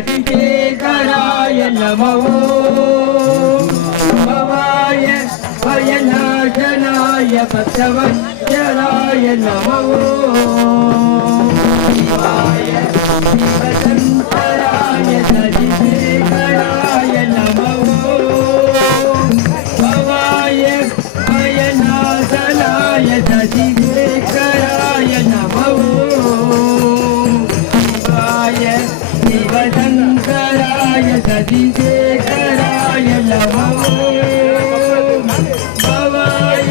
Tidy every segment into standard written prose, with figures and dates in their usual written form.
சதிசேகராய நமோ பவாய பயநாசனாய பக்தவத்சலாய நமோ சிவாய சிவசங்கராய சதிசேகராய நமோ பவாய பயநாசனாய சதிசேகராய நமோ சிவாய சிவசங்கராய சதிசேகராய நமோ பவாய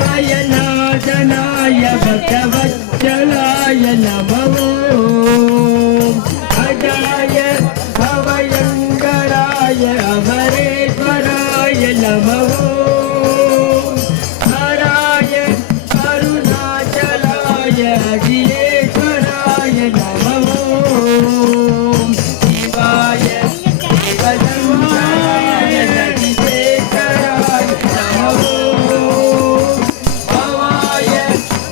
பயநாசனாய பக்தவத்சலாய நமோ அஜாய அபயங்கராய அமரேஸ்வராய நமோ ஹராய அருணாச்சலாய அகிலேஸ்வராய நமோ சிவாய சிவசங்கராய சதிசேகராய நமோ பவாய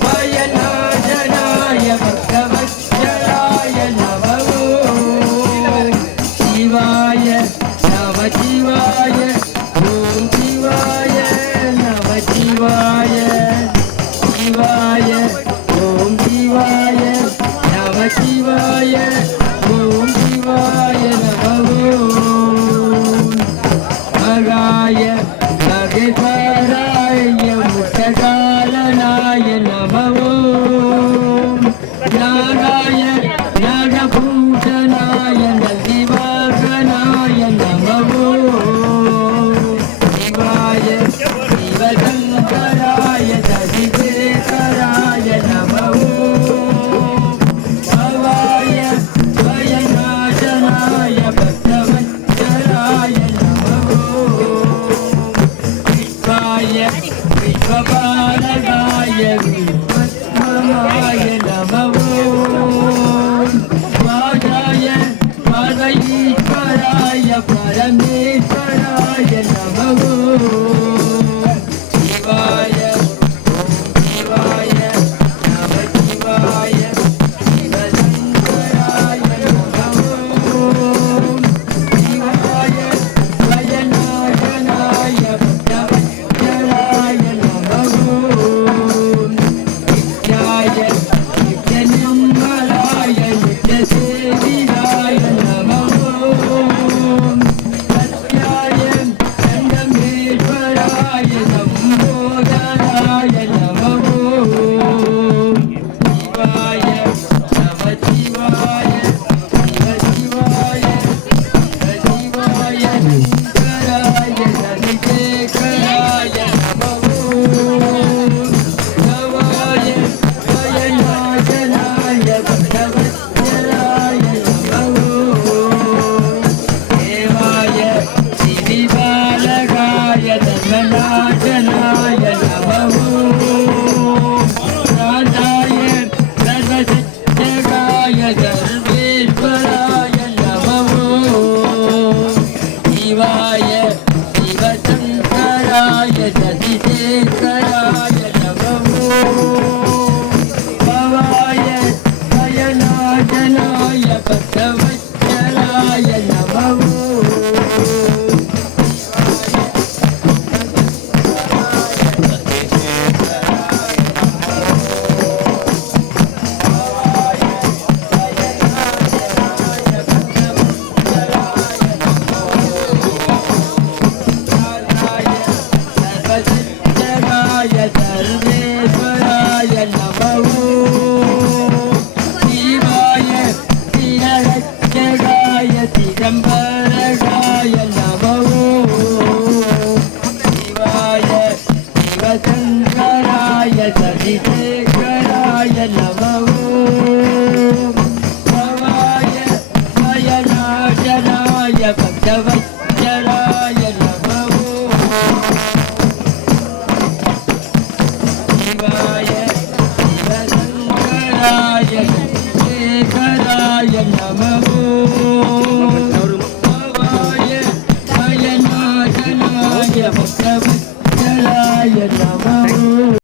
பயநாசனாய பக்தவத்சலாய நமோ சிவாய நம சிவாய ஓம் சிவாய நம சிவாய சிவாய ஓம் சிவாய நம சிவாய ஓம் சிவாய நமோ மகாய மகேஸ்வராய முக்தகாலனாய நமோ நாகாய நாகபூஷணாய நந்திவாகனாய நமோ சிவாய சிவசங்கராய சதிசேகராய நமோ பவாய பயநாசனாய பக்தவத்சலாய நமோ விஸ்வாய விஸ்வபாலகாய விஸ்வத்மனாய நமோ வாஜாய பரமேஸ்வராய பரமேஸ்வராய நமோ சிவாய சிவாய நம சிவாய சிவசங்கராய நமோ சிவாய பயநாசனாய பக்தவத்சலாய நமோ நித்யாய நித்யநிர்மலாய நித்யசேவிதாய நமோ சத்யாய சங்கமேஸ்வராய சம்போதராய நமோ சிவாய நம சிவாய சிவ சிவாய சிவாய சங்கராய சதிசேகராய நமோ பவாய பயநாசனாய பக்தவத்சலாய நமோ தேவாய சிவிபாலகாய தர்மநாசனாய நமோ ராதாய சர்வசத்யகாய சர்வேஸ்வராய நமோ சிவாய சிவசங்கராய சதிசேகராய நமோ பவாய பயநாசனாய பக்தவத்சலாய நமோ சர்வசத்யகாய சர்வேஸ்வராய நமோ சிவாய சிரரட்சகாய சிதம்பரகாய நமோ சிவாய சிவசங்கராய சதிசேகராய நமோ பவாய பயநாசனாய பக்தவத்சலாய நமோ சிவாய சிவசங்கராய சதிசேகராய நமோ